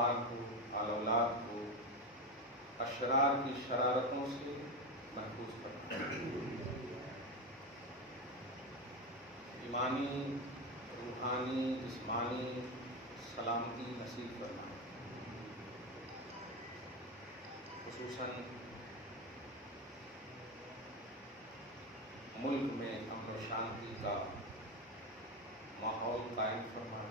مال کو، آل اولاد کو اشرار کی شرارتوں سے محفوظ کرنا، ایمانی، روحانی، جسمانی سلامتی نصیب کرنا، خصوصاً ملک میں امن و شانتی کا ماحول قائم فرمانا،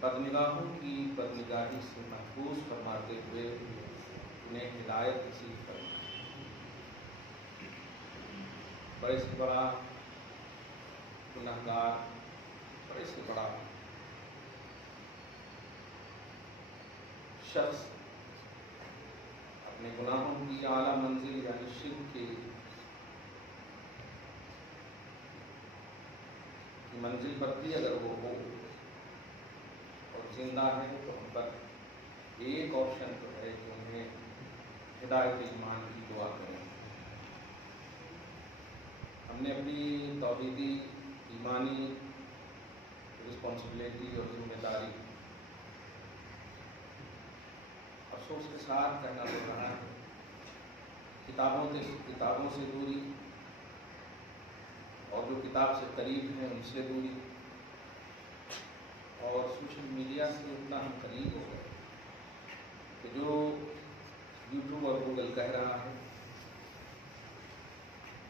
بدنگاہوں کی بدنگاہی سے محفوظ فرماتے ہوئے انہیں ہدایت نصیب کرنا، بڑے سے بڑا گنہگار، بڑے سے بڑا شخص اپنے گناہوں کی اعلیٰ منزل یعنی شرک کی منزل پر بھی اگر وہ ہو اور زندہ ہے تو ہم پر ایک آپشن تو ہے کہ انہیں ہدایت ایمان کی دعا کریں۔ ہم نے اپنی توحیدی ایمانی رسپانسبلٹی اور ذمہ داری افسوس کے ساتھ کہنا پڑ رہا ہے، کتابوں سے دوری اور جو کتاب سے قریب ہیں ان سے دوری، اور سوشل میڈیا سے اتنا ہم قریب ہو گئے کہ جو یوٹیوب اور گوگل کہہ رہا ہے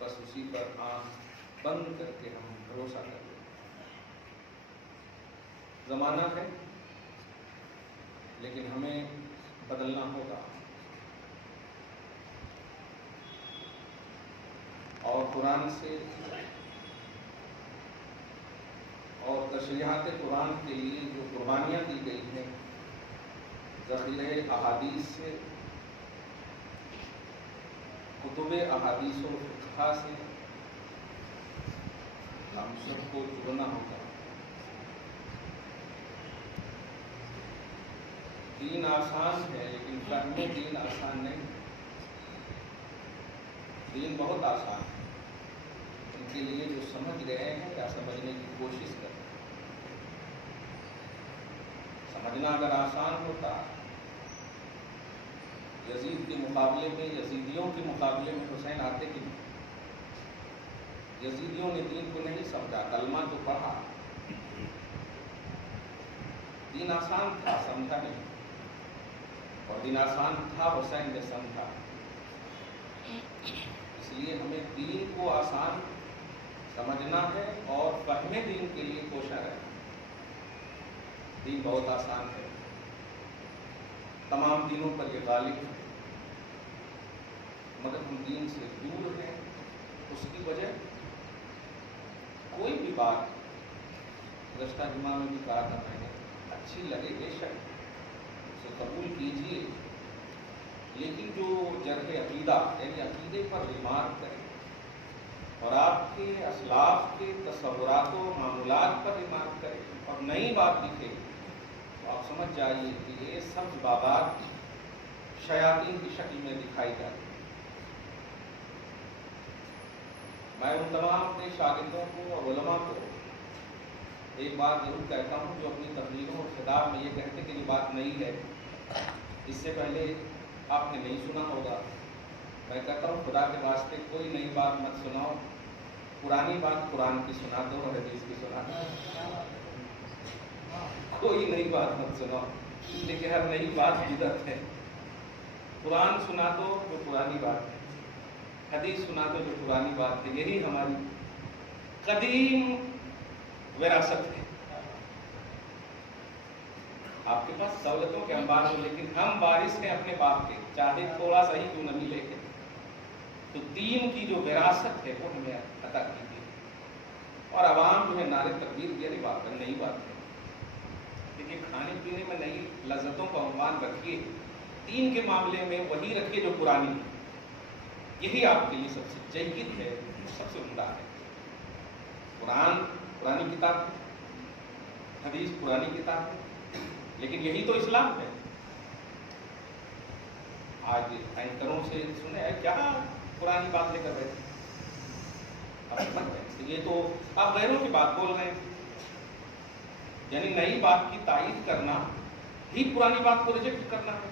بس اسی پر آنکھ بند کر کے ہم بھروسہ کرتے ہیں۔ زمانہ ہے لیکن ہمیں بدلنا ہوگا، اور قرآن سے اور تشریحات قرآن کے لیے جو قربانیاں دی گئی ہیں ذخیرہ احادیث سے، کتب احادیث و فقہ سے ہم سب کو جڑنا ہوگا۔ دین آسان ہے لیکن فہم دین آسان نہیں، دین بہت آسان ہے، ان کے لیے جو سمجھ گئے ہیں یا سمجھنے کی کوشش کریں۔ سمجھنا اگر آسان ہوتا، یزید کے مقابلے میں، یزیدیوں کے مقابلے میں حسین آتے کہ نہیں؟ یزیدیوں نے دین کو نہیں سمجھا، کلمہ تو پڑھا، دین آسان تھا سمجھا نہیں، اور دین آسان تھا حسین نے سمجھا۔ اس لیے ہمیں دین کو آسان سمجھنا ہے اور فہم دین کے لیے کوشاں رہنا۔ دین بہت آسان ہے، تمام دینوں پر یہ غالب ہے، مگر ہم دین سے دور ہیں۔ اس کی وجہ کوئی بھی بات گزشتہ جمعہ میں بھی کہا تھا میں نے، اچھی لگے بے شک اسے قبول کیجیے، لیکن جو جرح عقیدہ یعنی عقیدے پر ریمارک کرے اور آپ کے اسلاف کے تصورات و معمولات پر ریمارک کرے اور نئی بات لکھے تو آپ سمجھ جائیے کہ یہ سبز بابات شیاطین کی شکل میں دکھائی جاتی ہے۔ میں ان تمام اپنے شاگردوں کو اور علماء کو ایک بات ضرور کہتا ہوں جو اپنی تبلیغوں اور خطاب میں یہ کہتے کہ یہ بات نئی ہے، اس سے پہلے آپ نے نہیں سنا ہوگا۔ میں کہتا ہوں خدا کے واسطے کوئی نئی بات مت سناؤ، پرانی بات قرآن کی سنا دو اور حدیث کی سنا دو، کوئی نئی بات مت سناؤ، لیکن ہر نئی بات بدعت ہے۔ قرآن سنا دو جو پرانی بات ہے، حدیث سنا دو جو پرانی بات ہے، یہی ہماری قدیم وراثت ہے۔ آپ کے پاس دولتوں کے انبار ہو لیکن ہم وارث ہیں اپنے باپ کے، چاہے تھوڑا سا ہی کیوں نہ ملے گا۔ تو دین کی جو وراثت ہے وہ ہمیں عطا کی گئی، اور عوام جو ہے نعرے تکبیر کی بات ہے، نئی بات ہے، لیکن کھانے پینے میں نئی لذتوں کا عنوان رکھیے، دین کے معاملے میں وہی رکھیے جو پرانی ہے، یہی آپ کے لیے سب سے جید ہے، سب سے عمدہ ہے۔ قرآن پرانی کتاب ہے، حدیث پرانی کتاب ہے، لیکن یہی تو اسلام ہے۔ آج اینکروں سے سنے کیا پرانی بات لے کر بیٹھے، اب سمجھ گئے یہ تو آپ غیروں کی بات بول رہے ہیں۔ یعنی نئی بات کی تائید کرنا ہی پرانی بات کو ریجیکٹ کرنا ہے.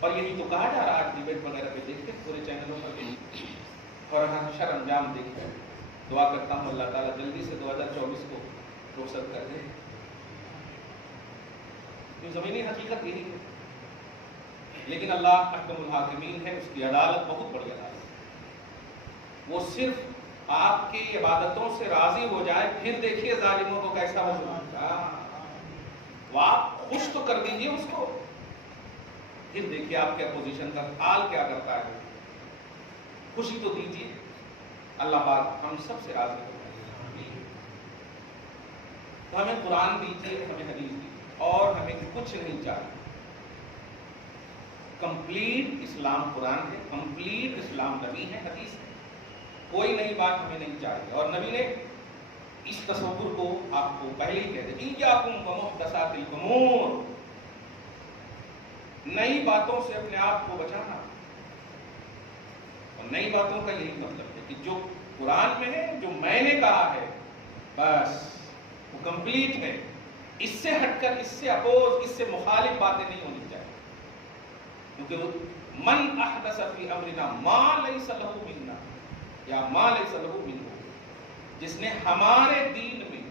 اور یہی تو کہا جا رہا ہے ڈیبیٹ وغیرہ پہ دیکھتے پورے چینلوں پر اور حشر انجام دیکھتے ہیں. دعا کرتا ہوں اللہ تعالیٰ جلدی سے 2024 کو رخصت کر دے. زمینی حقیقت یہی ہے. لیکن اللہ احکم الحاکمین ہے, اس کی عدالت بہت بڑی عدالت ہے. وہ صرف آپ کی عبادتوں سے راضی ہو جائے, پھر دیکھیے ظالموں کو کیسا ہوگا. وہ آپ خوش تو کر دیجیے اس کو, پھر دیکھیے آپ کے اپوزیشن کا حال کیا کرتا ہے. خوشی تو دیجیے. اللہ پاک ہم سب سے راضی ہو جائے. تو ہمیں قرآن دیجیے, ہمیں حدیث دیجیے, اور ہمیں کچھ نہیں چاہیے. کمپلیٹ اسلام قرآن ہے, کمپلیٹ اسلام نبی ہے, حدیث ہے. کوئی نئی بات ہمیں نہیں چاہیے. اور نبی نے اس تصور کو آپ کو پہلے ہی کہہ دیا, ایاکم ومحدثات الامور, نئی باتوں سے اپنے آپ کو بچانا. اور نئی باتوں کا یہی مطلب ہے کہ جو قرآن میں ہے, جو میں نے کہا ہے, بس وہ کمپلیٹ ہے. اس سے ہٹ کر, اس سے اپوز, اس سے مخالف باتیں نہیں ہونی چاہیے. کیونکہ من احدث فی امرنا ما لیس لہ منا, یا ما لیس لہ منہ, جس نے ہمارے دین میں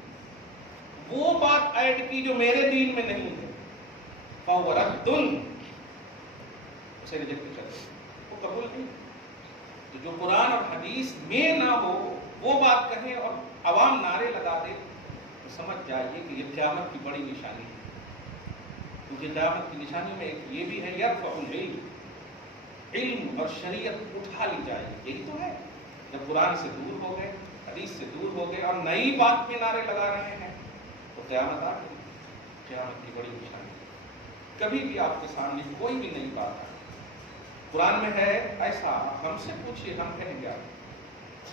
وہ بات ایڈ کی جو میرے دین میں نہیں ہے, فہو رد, اسے ریجیکٹ کر دیں, وہ قبول نہیں. تو جو قرآن اور حدیث میں نہ ہو وہ بات کہیں اور عوام نعرے لگا دے, تو سمجھ جائیے کہ یہ قیامت کی بڑی نشانی ہے. کیونکہ قیامت کی نشانی میں ایک یہ بھی ہے, یرفع العلم, علم اور شریعت اٹھا لی جائے گی. یہی تو ہے. جب قرآن سے دور ہو گئے, حدیث سے دور ہو گئے, اور نئی بات پہ نعرے لگا رہے ہیں, تو قیامت آ گئی. قیامت کی بڑی نشانی. کبھی بھی آپ کے سامنے کوئی بھی نئی بات آئے, قرآن میں ہے ایسا, ہم سے پوچھئے, ہم کہیں گے.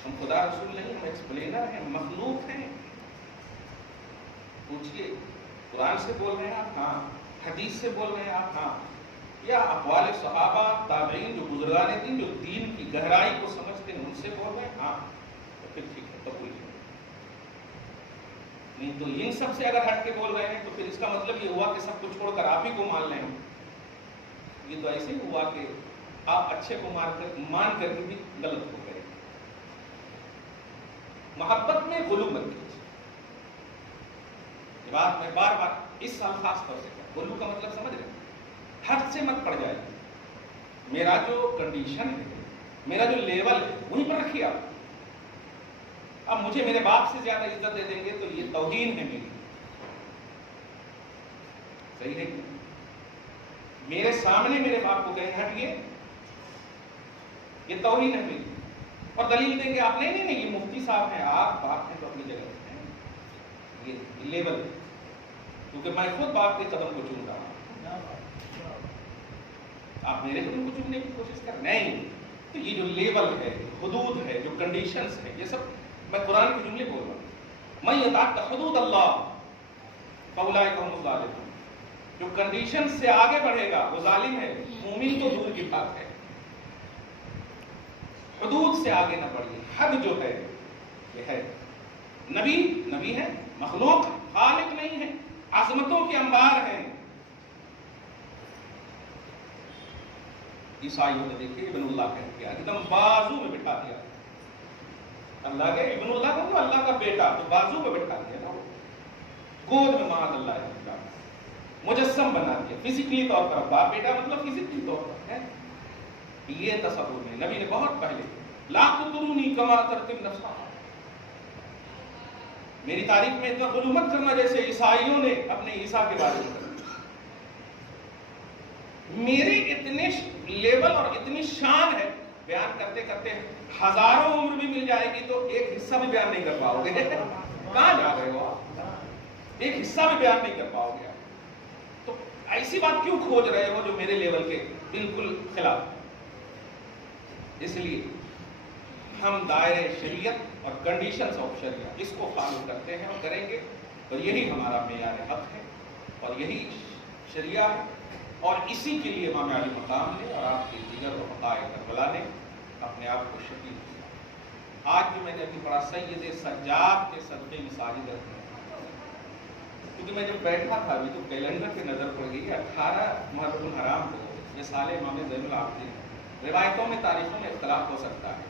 ہم خدا رسول نہیں, ہم ایکسپلینر ہیں, مخلوق ہیں. پوچھئے, قرآن سے بول رہے ہیں آپ؟ ہاں. حدیث سے بول رہے ہیں آپ؟ ہاں. یا اقوال صحابہ, تابعین, جو بزرگان دین, جو دین کی گہرائی کو سمجھتے ہیں, ان سے بول رہے ہیں؟ ہاں. تو پھر ٹھیک ہے, قبول ہے. نہیں تو ان سب سے اگر ہٹ کے بول رہے ہیں تو پھر اس کا مطلب یہ ہوا کہ سب کو چھوڑ کر آپ ہی کو مان لیں. یہ تو ایسے ہی ہوا کہ آپ اچھے کو مان کر کے بھی غلط ہو گئے. محبت میں غلو مت کیجیے. یہ بات میں بار بار اس سال خاص طور سے کہا, غلو کا مطلب سمجھ رہے ہیں, حد سے مت پڑ جائے. میرا جو کنڈیشن ہے, میرا جو لیول ہے, وہیں پر رکھیے آپ. اب مجھے میرے باپ سے زیادہ عزت دے دیں گے تو یہ توہین ہے میری. صحیح ہے. میرے سامنے میرے باپ کو کہیں ہٹیے, یہ توہین ہے میری. اور دلیل دیں گے آپ, نہیں, یہ مفتی صاحب ہیں, آپ باپ ہیں تو اپنی جگہ ہیں. یہ لیول ہے, کیونکہ میں خود باپ کے قدم کو چوم رہا ہوں. آپ میرے قدم کو چومنے کی کوشش کر نہیں. تو یہ جو لیول ہے, حدود ہے, جو کنڈیشنز ہے, یہ سب میں قرآن کے جملے بول رہا ہوں. من یتعد حدود اللہ فاولئک هم الظالمون. جو کنڈیشن سے آگے بڑھے گا وہ ظالم ہے. مومن تو دور کی بات ہے. حدود سے آگے نہ بڑھیے. حد جو ہے یہ ہے. نبی ہے, مخلوق, خالق نہیں ہے, عظمتوں کے انبار ہیں. عیسائیوں نے دیکھیے ابن اللہ کہہ دیا, ایک دم بازو میں بٹھا دیا. اللہ کے ابن اللہ کو, اللہ کا بیٹا, تو بازو میں بٹھا دیا نا, گود میں معاذ اللہ ہے, مجسم بنا دیا. فزیکلی طور پر باپ بیٹا مطلب فزیکلی طور پر ہے. یہ تصور میں نبی نے بہت پہلے, لا تطرونی کما ترتم نفسا, میری تاریخ میں اتنا غلو مت کرنا جیسے عیسائیوں نے اپنے عیسیٰ کے بارے میں کرنا. میرے اتنے لیول اور اتنی شان ہے, بیان کرتے کرتے ہزاروں عمر بھی مل جائے گی تو ایک حصہ بھی بیان نہیں کر پاؤ گے. کہاں جا رہے ہو آپ؟ ایک حصہ بھی بیان نہیں کر پاؤ گے. تو ایسی بات کیوں کھوج رہے ہو جو میرے لیول کے بالکل خلاف. اس لیے ہم دائرے شریعت اور کنڈیشنز آف شریعت اس کو فالو کرتے ہیں اور کریں گے, اور یہی ہمارا معیار حق ہے اور یہی شریعہ ہے. اور اسی کے لیے امام علی مقام نے اور آپ کے دیگر رفقائے کربلا نے اپنے آپ کو شہید کیا. آج بھی میں نے ابھی پڑھا, سید سجاد کے صدقے مساجد رکھنے, کیونکہ میں جب بیٹھا تھا ابھی تو کیلنڈر پہ نظر پڑ گئی 18 محرم الحرام کو یہ سال امام زین العابدین. روایتوں میں تاریخوں میں اختلاف ہو سکتا ہے.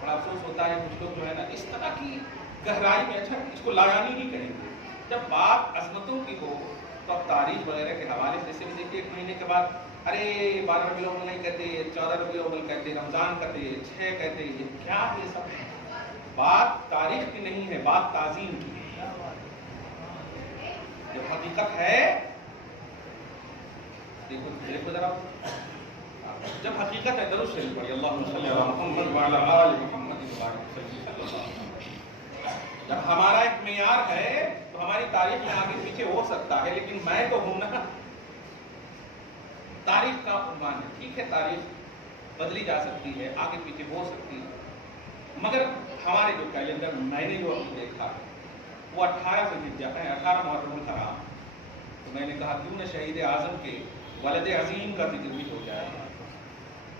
بڑا افسوس ہوتا ہے کچھ لوگ جو ہے نا اس طرح کی گہرائی میں اچھا اس کو لایانی نہیں کہیں گے. جب بات عظمتوں کی ہو تو اب تاریخ وغیرہ کے حوالے سے جیسے بھی دیکھیے 1 مہینے کے بعد ارے 12 ربیع الاول نہیں کہتے, 14 ربیع الاول کہتے, رمضان کہتے, 6 کہتے, یہ کیا یہ سب ہے؟ بات تاریخ کی نہیں ہے, بات تعظیم کی ہے. جب حقیقت ہے دیکھو ذرا, جب حقیقت ہے درود شریف پڑھی اللہم صلی علی محمد وعلی آل محمد وبارک وسلم. جب ہمارا ایک معیار ہے تو ہماری تاریخ میں آگے پیچھے ہو سکتا ہے, لیکن میں تو ہوں نا, تاریخ کا عنوان ہے. ٹھیک ہے تاریخ بدلی جا سکتی ہے, آگے پیچھے ہو سکتی ہے, مگر ہمارے جو کیلنڈر میں نے جو ابھی دیکھا ہے وہ 18 سے گر جاتا ہے, 18 محرم الحرام. تو میں نے کہا کیوں نہ شہید اعظم کے ولد عظیم کا ذکر بھی ہو جائے,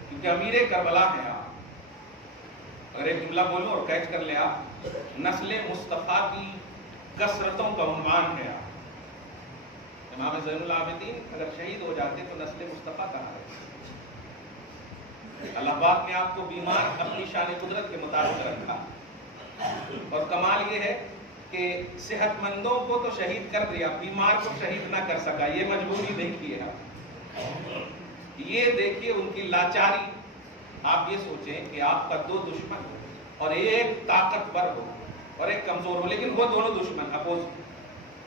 کیونکہ امیر کربلا ہے آپ. اگر ایک جملہ بولوں اور کیچ کر لے آپ, نسل مصطفیٰ کی کثرتوں کا عنوان ہے آپ. امام زین العابدین اگر شہید ہو جاتے تو نسل مصطفیٰ کہاں رہے؟ اللہ پاک نے آپ کو بیمار اپنی شان قدرت کے مطابق رکھا, اور کمال یہ ہے کہ صحت مندوں کو تو شہید کر دیا, بیمار کو شہید نہ کر سکا. یہ مجبوری دیکھیے آپ, یہ دیکھیے ان کی لاچاری. آپ یہ سوچیں کہ آپ کا 2 دشمن ہو, اور ایک طاقتور ہو اور ایک کمزور ہو, لیکن وہ دونوں دشمن اپوز,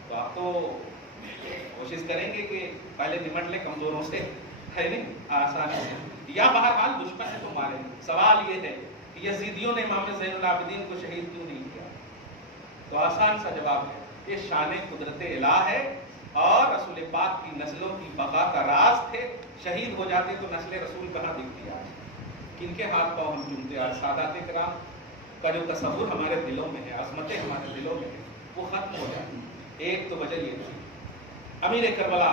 تو آپ تو کوشش کریں گے کہ پہلے نمٹ لے کمزوروں سے, ہے نہیں آسانی سے, یا بہرحال دشمن ہے تو مارے. سوال یہ ہے کہ یزیدیوں نے امام زین العابدین کو شہید کیوں نہیں کیا؟ تو آسان سا جواب ہے, یہ شان قدرت الہ ہے, اور رسول پاک کی نسلوں کی بقا کا راز تھے. شہید ہو جاتے تو نسل رسول کہاں دکھتی آج؟ کن کے ہاتھ پاؤں ہم چومتے آج؟ سادات کرام کا جو تصور ہمارے دلوں میں ہے, عظمتیں ہمارے دلوں میں ہیں, وہ ختم ہو جاتی. ایک تو وجہ یہ تھی امیر کربلا,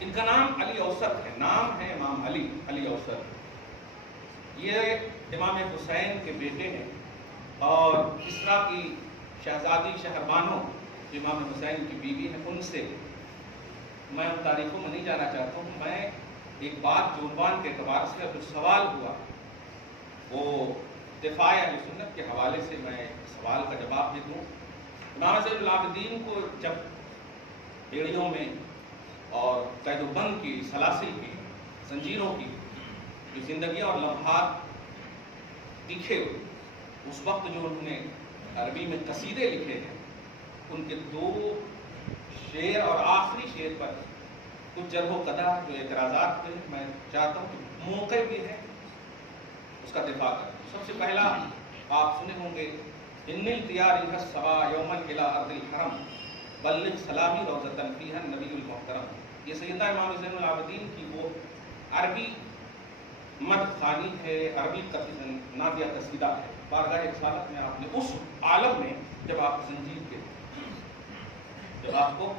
ان کا نام علی اوسط ہے, نام ہے امام علی, علی اوسط. یہ امام حسین کے بیٹے ہیں, اور کسریٰ کی شہزادی شہربانو جو امام حسین کی بیوی ہیں, ان سے میں ان تاریخوں میں نہیں جانا چاہتا ہوں. میں ایک بات جو عنوان کے اعتبار سے جو سوال ہوا وہ دفاع اہل سنت کے حوالے سے میں سوال کا جواب بھی دوں. امام زین العابدین کو جب بیڑیوں میں اور قید و بند کی, سلاسل کی, زنجیروں کی جو زندگیاں اور لمحات دکھے, اس وقت جو انہوں نے عربی میں قصیدے لکھے ہیں, ان کے 2 شعر اور آخری شعر پر کچھ جرح و قدح جو اعتراضات تھے, میں چاہتا ہوں کہ موقع بھی ہے اس کا دفاع کریں. سب سے پہلا آپ سنے ہوں گے, ان التیار الصبا یوما الی ارض الحرم بلغ سلامی روضۃ فیہا النبی المحترم. یہ سیدنا امام زین العابدین کی وہ عربی مدح خوانی ہے, عربی نادیہ قصیدہ ہے. بارگاہ رسالت میں آپ نے اس عالم میں جب آپ زنجیر کے, جب آپ کو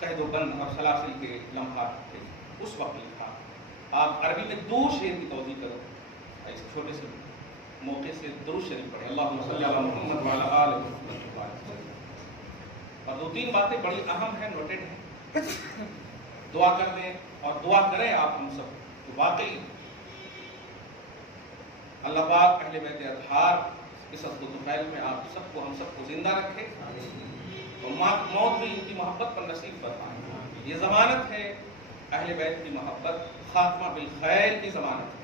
قید و بند اور سلاسل کے لمحات تھے, اس وقت لکھا. آپ عربی میں 2 شعر کی توضیح کرو, اس چھوٹے سے موقع سے درود شریف پڑھیں اللہم صلی علی محمد وعلی آل محمد. اور 2-3 باتیں بڑی اہم ہیں, نوٹڈ ہیں, دعا کر دیں اور دعا کریں آپ ہم سب تو واقعی اللہ پاک اہل بیت اطہار اس عزت و طفیل میں آپ سب کو, ہم سب کو زندہ رکھے, اور موت بھی ان کی محبت پر نصیب فرمائے. یہ ضمانت ہے اہل بیت کی محبت, خاتمہ بالخیر کی ضمانت ہے.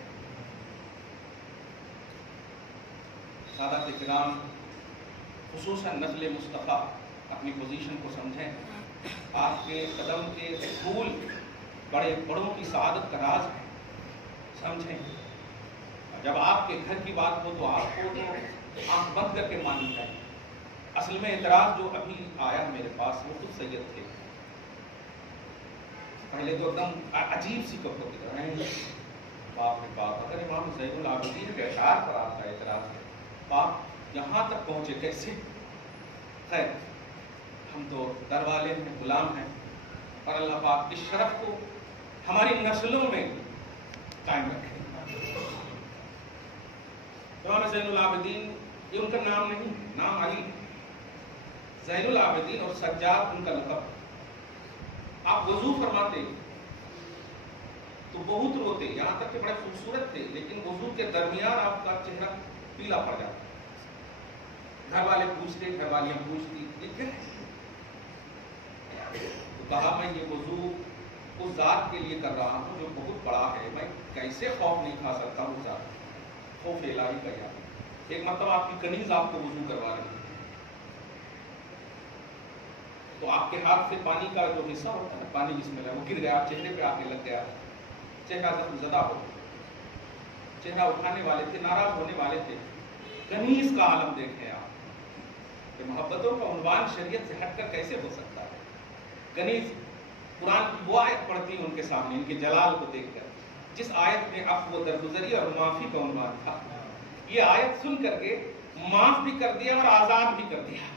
سادات کرام خصوصاً نسل مصطفیٰ اپنی پوزیشن کو سمجھیں. آپ کے قدم کے پھول بڑے بڑوں کی سعادت کا راز ہے, سمجھیں. جب آپ کے گھر کی بات ہو تو آپ کو تو آنکھ بند کر کے مانی جائے. اصل میں اعتراض جو ابھی آیا میرے پاس وہ خود سید تھے. پہلے تو ایک دم عجیب سی کب ہوتی ہے, باپ رے باپ, اگر امام زین العابدین کے اشعار پر آپ کا اعتراض ہے, باپ یہاں تک پہنچے کیسے؟ خیر, ہم تو در والے ہیں, غلام ہیں, اور اللہ پاک اس شرف کو ہماری نسلوں میں قائم رکھے. امام زین العابدین یہ ان کا نام نہیں ہے, نام علی ہے. زین العابدین اور سجاد ان کا لقب. آپ وضو فرماتے تو بہت روتے، یہاں تک کہ بڑے خوبصورت تھے، لیکن وضو کے درمیان آپ کا چہرہ پیلا پڑ جاتا. گھر والے پوچھتے، گھر والیاں پوچھتی یہ کیا ہے؟ تو کہا میں یہ وضو اس ذات کے لیے کر رہا ہوں جو بہت بڑا ہے، میں کیسے خوف نہیں کھا سکتا ہوں ذات، خوف الہی کا یاد. ایک مرتبہ آپ کی کنیز آپ کو وضو کروا رہی ہے تو آپ کے ہاتھ سے پانی کا جو حصہ ہوتا ہے، پانی جس میں وہ گر گیا، چہرے پہ آ کے لگ گیا، چہرہ زخم زدہ ہو گیا. چہرہ اٹھانے والے تھے، ناراض ہونے والے تھے. کنیز کا عالم دیکھیں آپ کہ محبتوں کا عنوان شریعت سے ہٹ کر کیسے ہو سکتا ہے. کنیز قرآن کی وہ آیت پڑھتی ان کے سامنے، ان کے جلال کو دیکھ کر، جس آیت میں عفو، درگزری اور معافی کا عنوان تھا. یہ آیت سن کر کے معاف بھی کر دیا اور آزاد بھی کر دیا.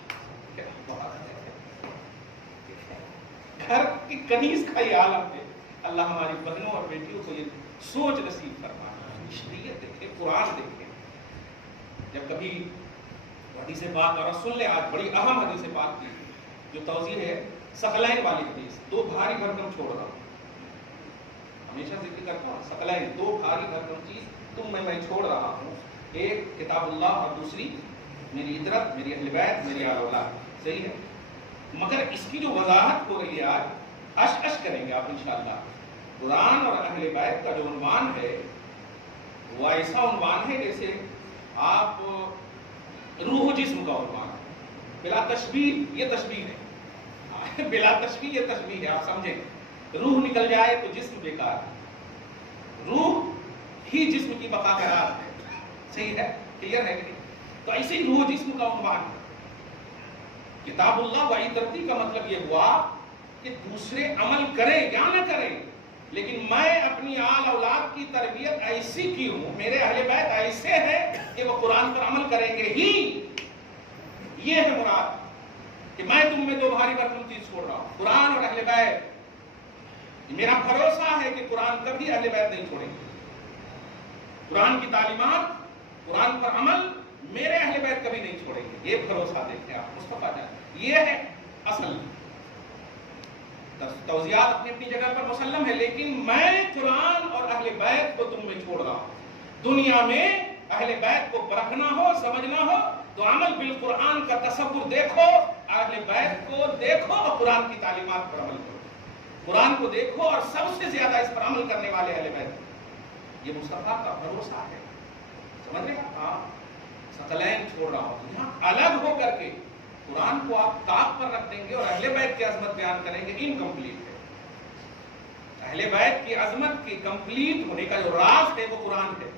گھر کی کنیز کا یہ عالم ہے. اللہ ہماری بہنوں اور بیٹیوں کو یہ سوچ نصیب فرمائے. شریعت دیکھیں، قرآن دیکھیں. جب کبھی حدیث پاک اور سن لیں، آج بڑی اہم حدیث پاک کی جو توضیح ہے، ثقلین والی حدیث، دو بھاری بھرکم چھوڑ رہا ہوں. ہمیشہ ذکر کرتا ہوں ثقلین، دو بھاری بھرکم چیز تم میں چھوڑ رہا ہوں. ایک کتاب اللہ اور دوسری میری عطرت، میری اہل بیت، میری آل اولاد. صحیح ہے، مگر اس کی جو وضاحت ہو رہی ہے آج، اش کریں گے آپ انشاءاللہ. قرآن اور اہل بیت کا جو عنوان ہے وہ ایسا عنوان ہے جیسے آپ روح جسم کا عنوان ہے. بلا تشبیہ یہ تشبیہ ہے، بلا تشبیہ یہ تشبیہ ہے. آپ سمجھیں، روح نکل جائے تو جسم بیکار ہے، روح ہی جسم کی بقا کا راز ہے. صحیح ہے، کلیئر ہے کہ نہیں؟ تو ایسے ہی روح جسم کا عنوان ہے. کتاب اللہ و عطرتی کا مطلب یہ ہوا کہ دوسرے عمل کریں یا نہ کریں، لیکن میں اپنی آل اولاد کی تربیت ایسی کی ہوں، میرے اہل بیت ایسے ہیں کہ وہ قرآن پر عمل کریں گے ہی. یہ ہے مراد کہ میں تم میں دو بھاری بھرکم چیز چھوڑ رہا ہوں، قرآن اور اہل بیت. میرا بھروسہ ہے کہ قرآن کبھی اہل بیت نہیں چھوڑیں گے. قرآن کی تعلیمات، قرآن پر عمل میرے اہل بیت کبھی نہیں چھوڑیں گے. یہ بھروسہ دیکھیں آپ مصطفیٰ جان. یہ ہے اصل. توضیحات اپنی اپنی جگہ پر مسلم ہے، لیکن میں قرآن اور اہل بیت کو تم میں چھوڑ رہا ہوں. دنیا میں اہل بیت کو پرکھنا ہو، سمجھنا ہو تو عمل بالقرآن کا تصور دیکھو، اہل بیت کو دیکھو اور قرآن کی تعلیمات پر عمل کرو. قرآن کو دیکھو اور سب سے زیادہ اس پر عمل کرنے والے اہل بیت. یہ مصطفیٰ کا بھروسہ ہے. سمجھ رہے ہیں آپ؟ ثقلین چھوڑ رہا ہوں. یہاں الگ ہو کر کے قرآن کو آپ طاق پر رکھ دیں گے اور اہل بیت کی عظمت بیان کریں گے، انکمپلیٹ ہے. اہل بیت کی عظمت کی کمپلیٹ ہونے کا جو راز ہے وہ قرآن ہے.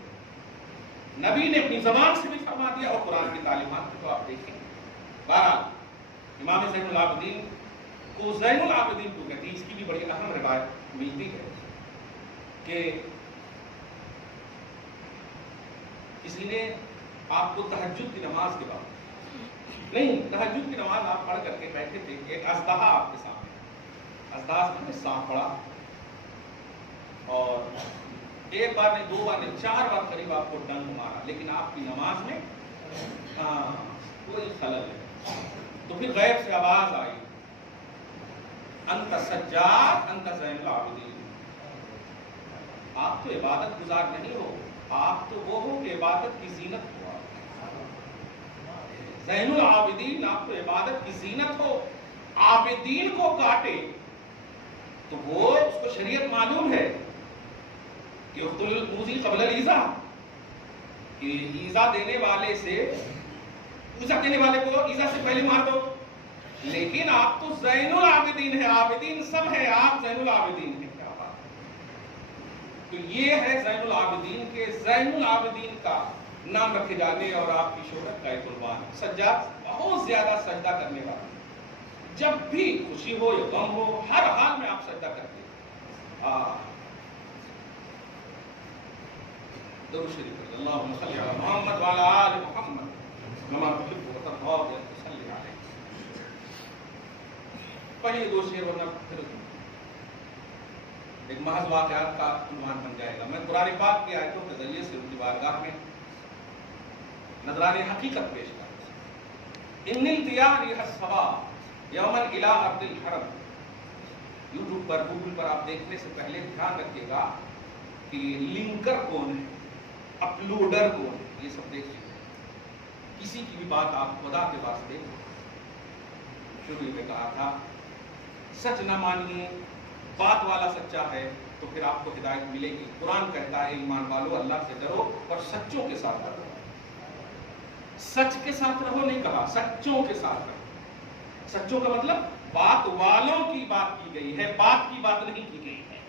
نبی نے اپنی زبان سے بھی فرما دیا اور قرآن کی تعلیمات کو آپ دیکھیں. بہرحال امام زین العابدین کو زین العابدین کو کہتی ہے. اس کی بھی بڑی اہم روایت ملتی ہے کہ کسی نے آپ کو تہجد کی نماز کے بعد، نہیں تہجد کی نماز آپ پڑھ کر کے بیٹھے تھے، ایک اژدہا آپ کے سامنے، اژدہا سے سانپ پڑا اور ایک بار نہیں، دو بار نہیں، 4 بار قریب آپ کو ڈنگ مارا، لیکن آپ کی نماز میں کوئی خلل نہیں. تو پھر غیب سے آواز آئی، انت سجاد انت زین العابدین. آپ تو عبادت گزار نہیں ہو، آپ تو وہ ہو کہ عبادت کی زینت ہو. زین العابدین، آپ تو عبادت کی زینت ہو. عابدین کو کاٹے تو وہ اس کو شریعت معلوم ہے کہ اقتل الموذی قبل الایذاء، کہ ایذا دینے والے سے، ایذا دینے والے کو ایذا سے پہلے مار دو. لیکن آپ تو زین العابدین ہیں، عابدین سب ہیں، آپ زین العابدین ہیں. کیا بات ہے! تو یہ ہے زین العابدین کے، زین العابدین کا نام رکھے جانے اور آپ کی شہرت کا ایک عنوان. سجاد بہت زیادہ سجدہ کرنے والا، جب بھی خوشی ہو یا غم ہو ہر حال میں آپ سجدہ کرتے ہیں. درود شریف اللہم صلی علی محمد وعلی آل محمد کما تحب وترضى وصلی علیہ. پہلے 2 شعر ورنہ پھر ایک محض واقعات کا عنوان بن جائے گا. میں قرآن پاک کی آیتوں کے ذریعے سے ان کی بارگاہ میں نظران حقیقت پیش کرتا ہوں. ان الدیار الصبا یوما الی ارض الحرم. یوٹیوب پر گوگل پر آپ دیکھنے سے پہلے دھیان رکھیے گا کہ لنکر کون ہے, اپلوڈر کون ہے, یہ سب دیکھ لیجیے. کسی کی بھی بات آپ خدا کے واسطے, شروع میں کہا تھا سچ نہ مانیے, بات والا سچا ہے تو پھر آپ کو ہدایت ملے گی. قرآن کہتا ہے ایمان والو اللہ سے ڈرو اور سچوں کے ساتھ رہو. سچ کے ساتھ رہو نہیں کہا, سچوں کے ساتھ رہو. سچوں کا مطلب بات والوں کی بات کی گئی ہے, بات کی بات نہیں کی گئی ہے.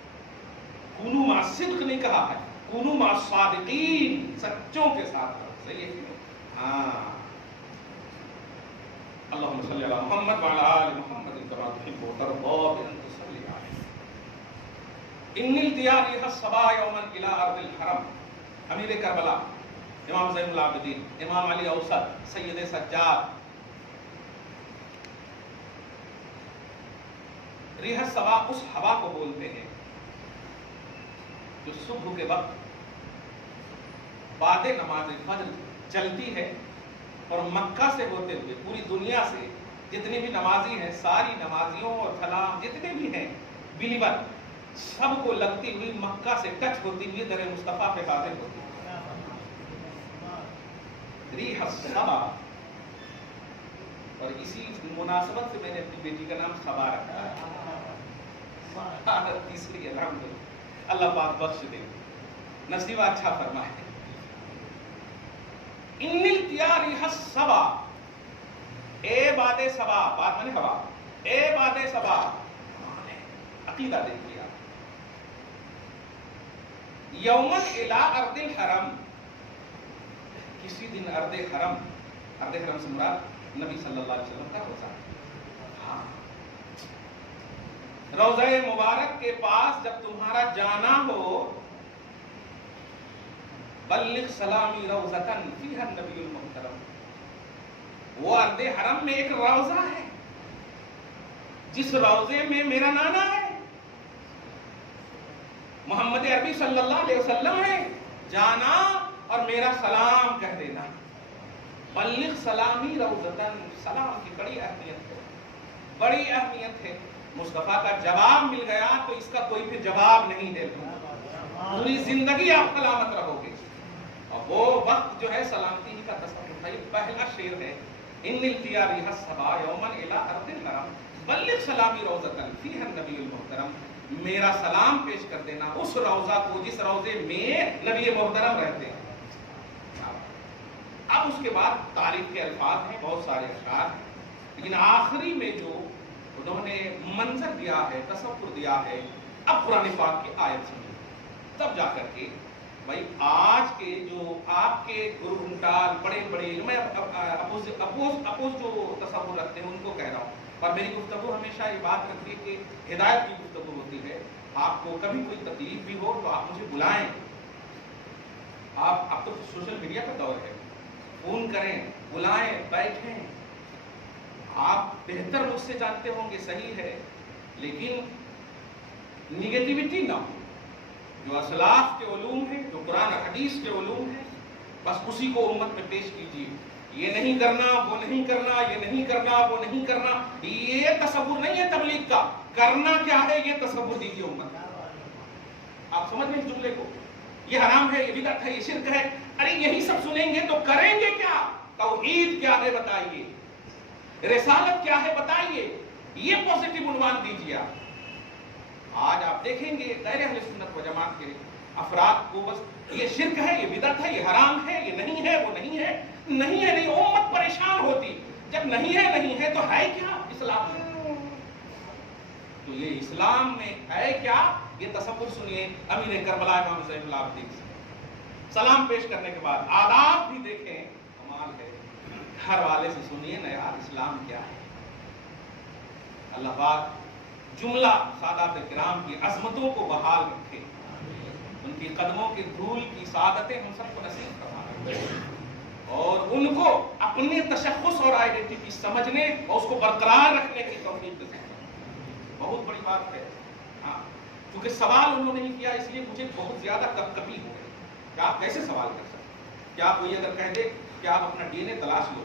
کونوا مع الصدق نہیں کہا ہے, کونوا مع الصادقین, سچوں کے ساتھ رہو. صحیح ہے کہ ہاں. اللہم صلی علی محمد وعلی آل محمد کما تحب وترضى بأن تصلی علیہ. ان الدیار الصبا یوما الی ارض الحرم. امیر کربلا امام زین العابدین, امام علی اوسط, سید سجاد. ریح الصبا اس ہوا کو بولتے ہیں جو صبح کے وقت بعد نماز فجر چلتی ہے اور مکہ سے ہوتے ہوئے پوری دنیا سے جتنے بھی نمازی ہیں, ساری نمازیوں اور سلام جتنے بھی ہیں بلیور, سب کو لگتی ہوئی مکہ سے ٹچ ہوتی ہوئی در مصطفیٰ پہ حاضر ہوتی ہے. ریح الصبا. اور اسی مناسبت سے میں نے اپنی بیٹی کا نام صبا رکھا ہے. تیسری الحمدللہ, اللہ پاک بخش دے, نصیب اچھا فرمائے. ان الدیار الصبا, اے باد صبا, باد مانے ہوا, اے باد صبا. عقیدہ دیکھیے آپ. یوما الی ارض الحرم, کسی دن ارض حرم, ارض حرم سے مراد نبی صلی اللہ علیہ وسلم کا روزہ. ہاں, روضہ مبارک کے پاس جب تمہارا جانا ہو, بلغ سلامی روضتن فیہا النبی المحترم. وہ ارض حرم میں ایک روضہ ہے جس روضے میں میرا نانا ہے, محمد عربی صلی اللہ علیہ وسلم ہے. جانا اور میرا سلام کہہ دینا. بلغ سلامی روضتن, سلام کی بڑی اہمیت ہے, بڑی اہمیت ہے. مصطفیٰ کا جواب مل گیا تو اس کا کوئی پھر جواب نہیں دے گا, پوری زندگی آپ سلامت رہو گے. اور وہ وقت جو ہے سلامتی ہی کا تصور ہے. پہلا شعر ہے ان الدیار الصبا یوما الی ارض الحرم بلغ سلامی روضتن فیہا النبی المحترم. میرا سلام پیش کر دینا اس روضہ کو جس روضے میں نبی محترم رہتے ہیں. اب اس کے بعد تعریف کے الفاظ ہیں, بہت سارے اشعار ہیں, لیکن آخری میں جو انہوں نے منظر دیا ہے, تصور دیا ہے, اب قرآن پاک کی آیت سنیے, تب جا کر کے بھائی آج کے جو آپ کے گرو گھنٹال بڑے بڑے, میں اپوز جو تصور رکھتے ہیں ان کو کہہ رہا ہوں, اور میری گفتگو ہمیشہ یہ بات رکھتی ہے کہ ہدایت کی گفتگو ہوتی ہے. آپ کو کبھی کوئی تکلیف بھی ہو تو آپ مجھے بلائیں. آپ اب تو سوشل میڈیا کا دور ہے, فون کریں, بلائیں, بیٹھیں. آپ بہتر مجھ سے جانتے ہوں گے, صحیح ہے, لیکن نگیٹیوٹی نہ ہو. جو اسلاف کے علوم ہیں, جو قرآن حدیث کے علوم ہیں, بس اسی کو امت میں پیش کیجیے. یہ نہیں کرنا, وہ نہیں کرنا, یہ نہیں کرنا, وہ نہیں کرنا, یہ تصور نہیں ہے تبلیغ کا. کرنا کیا ہے یہ تصور دیجیے امت. آپ سمجھ رہے ہیں جملے کو؟ یہ حرام ہے, یہ بدعت ہے, یہ شرک ہے. ارے یہی سب سنیں گے تو کریں گے کیا؟ توحید کیا ہے بتائیے, رسالت کیا ہے بتائیے. یہ پوزیٹو عنوان دیجیے. آج آپ دیکھیں گے غیر اہل سنت و جماعت کے افراد کو بس یہ شرک ہے, یہ بدعت ہے, یہ حرام ہے, یہ نہیں ہے, وہ نہیں ہے, نہیں ہے نہیں. امت پریشان ہوتی جب نہیں ہے تو ہے کیا اسلام میں؟ تو یہ اسلام میں ہے کیا, یہ تصور سنیے امیر کربلا امام زین العابدین سے. سلام پیش کرنے کے بعد آداب بھی دیکھیں, کمال ہے. ہر والے سے سنیے نا یار اسلام کیا ہے. اللہ پاک جملہ سادات کرام کی عظمتوں کو بحال رکھے, ان کی قدموں کے دھول کی سعادتیں ہم سب کو نصیب فرمائے, اور ان کو اپنے تشخص اور آئیڈینٹی سمجھنے اور اس کو برقرار رکھنے کی توفیق دے. بہت بڑی بات ہے. ہاں, کیونکہ سوال انہوں نے نہیں کیا, اس لیے مجھے بہت زیادہ کپکپی ہو گئی کہ آپ کیسے سوال کر سکتے. کیا کوئی اگر کہہ دے کہ آپ اپنا ڈی این اے تلاش لو,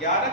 11।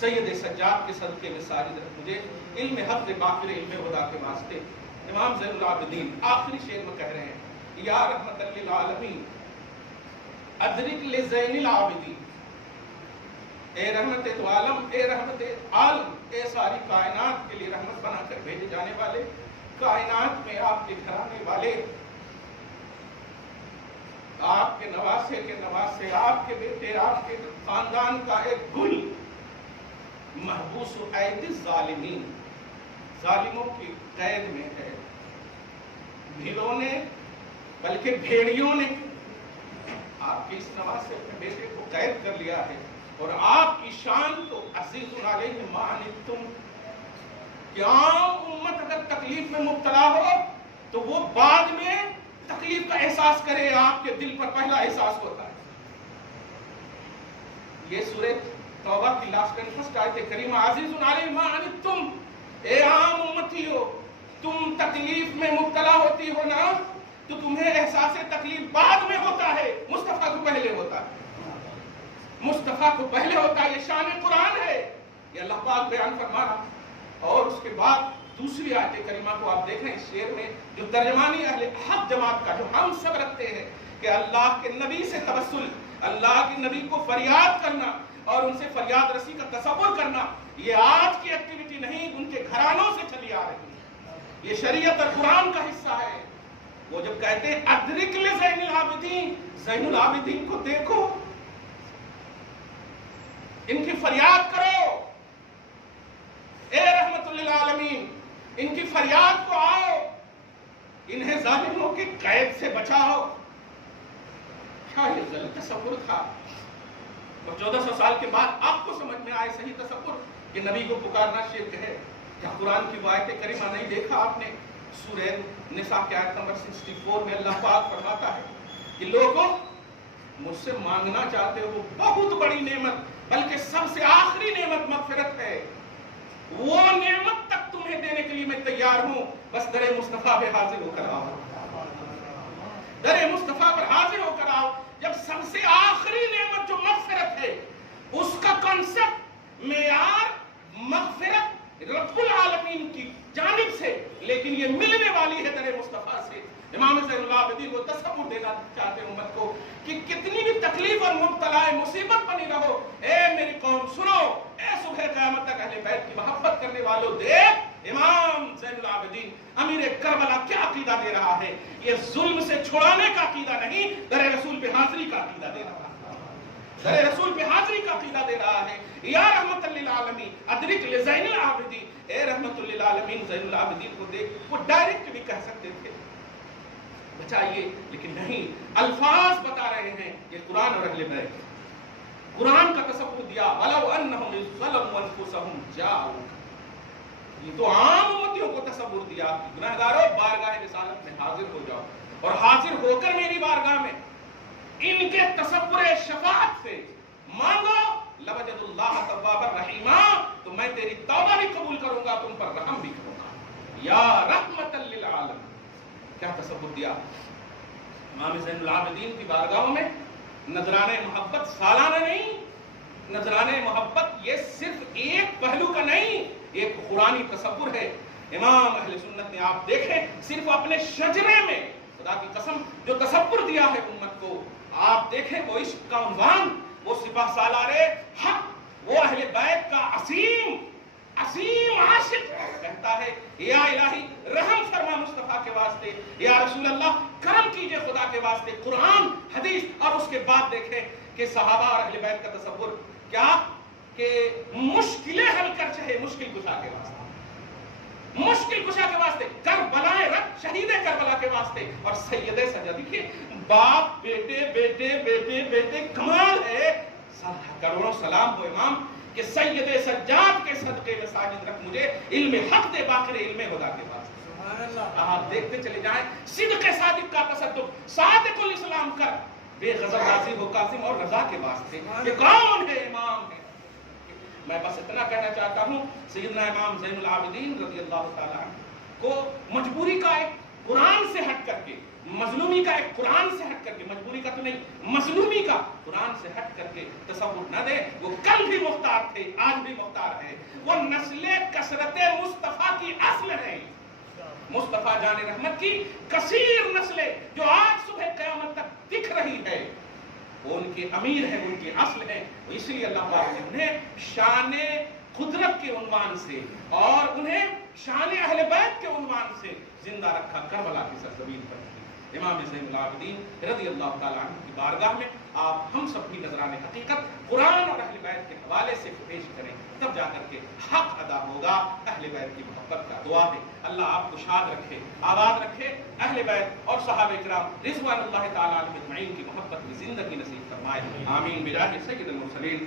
سید سجاد کے صدقے میں ساجد رکھ مجھے، علم حق باقر علم ہدا کے واسطے۔ امام زین العابدین آخری شعر میں کہہ رہے ہیں، یا رحمت للعالمین ادرک لزین العابدین، اے رحمت تو عالم، اے رحمت عالم، اے ساری کائنات کے لیے رحمت بنا کر بھیجے جانے والے، کائنات میں آپ کے گھرانے والے، آپ کے نواسے کے نواسے، آپ کے بیٹے، آپ کے خاندان کا ایک گل محبوس عید الظالمین، ظالموں کی قید میں ہے۔ بھیڑوں نے بلکہ بھیڑیوں نے آپ کے اس نواسے اپنے بیٹے کو قید کر لیا ہے، اور آپ کی شان تو عزیز علیہ ما عنتم، کہ عام امت اگر تکلیف میں مبتلا ہو تو وہ بعد میں تکلیف کا احساس کرے، آپ کے دل پر پہلا احساس ہوتا ہے۔ یہ سورہ توبہ کی لاسٹ اینڈ فرسٹ آیت کریمہ، عزیز علیہ ما عنتم، اے عام امتی ہو، تم تکلیف میں مبتلا ہوتی ہو نا تو تمہیں احساس تکلیف بعد میں ہوتا ہے، مصطفیٰ کو پہلے ہوتا ہے، مصطفیٰ کو پہلے ہوتا ہے۔ یہ شان قرآن ہے، یہ اللہ پاک بیان فرما رہا۔ اور اس کے بعد دوسری آیت کریمہ کو آپ دیکھیں اس شعر میں، جو ترجمانی اہل حق جماعت کا جو ہم سب رکھتے ہیں کہ اللہ کے نبی سے توسل، اللہ کے نبی کو فریاد کرنا اور ان سے فریاد رسی کا تصور کرنا، یہ آج کی ایکٹیویٹی نہیں، ان کے گھرانوں سے چلی آ رہی ہے، یہ شریعت اور قرآن کا حصہ ہے۔ وہ جب کہتے ہیں ادرک لزین العابدین، زین العابدین کو دیکھو، ان کی فریاد کرو، اے رحمت للعالمین ان کی فریاد کو آؤ، انہیں ظالموں کی قید سے بچاؤ۔ کیا یہ غلط تصور تھا؟ اور 1400 سال کے بعد آپ کو سمجھ میں آئے صحیح تصور کہ نبی کو پکارنا شرک ہے؟ کیا قرآن کی آیت کریمہ نہیں دیکھا آپ نے؟ سورہ نساء کی آیت نمبر 64 میں اللہ پاک فرماتا ہے کہ لوگوں مجھ سے مانگنا چاہتے ہو بہت بڑی نعمت، بلکہ سب سے آخری نعمت مغفرت ہے، وہ نعمت تک تمہیں دینے کے لیے میں تیار ہوں، بس در مصطفیٰ پہ حاضر ہو کر آؤ، در مصطفیٰ پر حاضر ہو کر آؤ۔ جب سب سے آخری نعمت جو مغفرت ہے، اس کا کنسپٹ معیار مغفرت رب العالمین کی جانب سے، لیکن یہ ملنے والی ہے در مصطفیٰ سے۔ امام زین العابدین وہ تصور دینا چاہتے ہیں امت کو کہ کتنی بھی تکلیف اور مبتلا مصیبت بنی رہو، اے میری قوم سنو، اے صبح قیامت تک اہل بیت کی محبت کرنے والوں، دیکھ امام زین العابدین امیر کربلا کیا عقیدہ دے رہا ہے۔ یہ ظلم سے چھڑانے کا عقیدہ نہیں، در رسول پہ حاضری کا عقیدہ دے رہا ہے، در رسول پہ حاضری کا عقیدہ دے رہا ہے۔ یا رحمت للعالمین ادرک لزین العابدین، اے رحمت للعالمین زین العابدین کو دیکھ۔ وہ ڈائریکٹ بھی کہہ سکتے تھے بچائیے، لیکن نہیں، الفاظ بتا رہے ہیں یہ قرآن اور اہل بیت۔ قرآن کا تصور دیا، وَلَوْ أَنَّهُمْ إِذْ ظَلَمُوا أَنفُسَهُمْ جَاءُوكَ، یہ تو عام امتیوں کو تصور دیا، گناہگاروں بارگاہ رسالت میں حاضر ہو جاؤ، اور حاضر ہو کر میری بارگاہ میں ان کے تصور شفاعت سے مانگو، لَوَجَدُ اللَّهَ تَوَّابًا رَحِيمًا، تو میں تیری توبہ بھی قبول کروں گا، تم پر رحم بھی کروں گا۔ یا رحمت للعالمین، کیا تصور دیا۔ امام زین العابدین کی بارگاہوں میں نذرانہ محبت سالانہ نہیں، نذرانہ محبت یہ صرف ایک پہلو کا نہیں، ایک قرآنی تصور ہے۔ امام اہل سنت نے آپ دیکھیں صرف اپنے شجرے میں خدا کی قسم جو تصور دیا ہے امت کو، آپ دیکھیں وہ عشق کا عنوان، وہ سپاہ سالار حق، وہ اہل بیت کا عظیم عاشق کہتا ہے یا الہی رحم فرما مصطفیٰ کے واسطے، یا رسول اللہ کرم کیجئے خدا کے واسطے۔ قرآن حدیث، اور اس کے بعد دیکھیں کہ صحابہ اور اہل بیت کا تصور کیا کہ مشکلیں حل کر چاہے مشکل کشا کے واسطے، مشکل کشا کے واسطے، کربلا رب شہید کربلا کے واسطے، اور سید سجاد۔ دیکھیے باپ بیٹے بیٹے بیٹے بیٹے، کمال ہے۔ کروڑوں سلام ہو امام کہ سید سجاد کے صدقے میں ساجد رکھ مجھے، علم حق دے باقر علم خدا کے پاس۔ آپ دیکھتے چلے جائیں صدق صادق کا تصدق، صادق الاسلام کر، بے غضب راضی ہو کاظم اور رضا کے واسطے۔ یہ کون ہے؟ امام ہے۔ میں بس اتنا کہنا چاہتا ہوں، سیدنا امام زین العابدین رضی اللہ تعالیٰ عنہ کو مجبوری کا ایک قرآن سے ہٹ کر کے، مظلومی کا ایک قرآن سے ہٹ کر کے، مجبوری کا تو نہیں، مظلومی کا قرآن سے ہٹ کر کے تصور نہ دے. وہ کل بھی مختار تھے، آج بھی مختار ہے. وہ نسل کثرت مصطفیٰ کی اصل ہے. مصطفیٰ جان رحمت کی کثیر نسلیں جو آج صبح قیامت تک دکھ رہی ہے، وہ ان کے امیر ہیں، ان کی اصل ہے. اس لیے اللہ پاک نے انہیں شان قدرت کے عنوان سے اور انہیں شان اہل بیت کے عنوان سے زندہ رکھا کربلا کی سرزمین پر. امام زین العابدین رضی اللہ تعالیٰ عنہ کی بارگاہ میں آپ ہم سب بھی نظران حقیقت قرآن اور اہل بیت کے حوالے سے پیش کریں، تب جا کر کے حق ادا ہوگا. اہل بیت کی محبت کا دعا ہے. اللہ آپ کو شاد رکھے، آباد رکھے. اہل بیت اور صحابہ کرام رضوان اللہ تعالیٰ علیہم اجمعین کی محبت میں زندگی نصیب فرمائے. آمین بجاہ سید المرسلین.